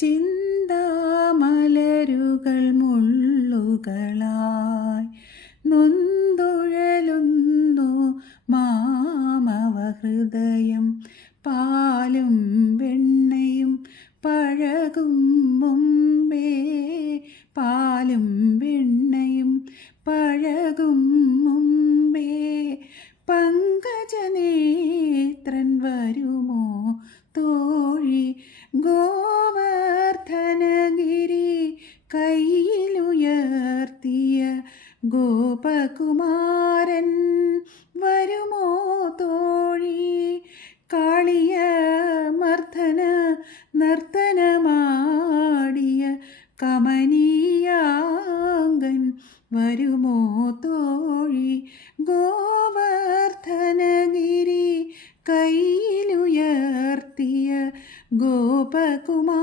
ചിന്താമലരുകൾ മുള്ളുകളായി നൊന്തുഴലുന്നു മാമവ ഹൃദയം. പാലും വെണ്ണയും പഴകും മുമ്പേ, പാലും വെണ്ണയും പഴകും മുമ്പേ, പങ്കജനേത്രൻ വരുമോ തോഴി. ഗോവർദ്ധനഗിരി കയ്യിലുയർത്തിയ ഗോപകുമാരൻ വരുമോ തോഴി. കാളിയ മർദ്ദന നർത്തനമാടിയ കമനീയാംഗൻ വരുമോ തോഴി. ഗോവർദ്ധനഗിരി കയ്യിലുയർത്തിയ ഗോപകുമാരൻ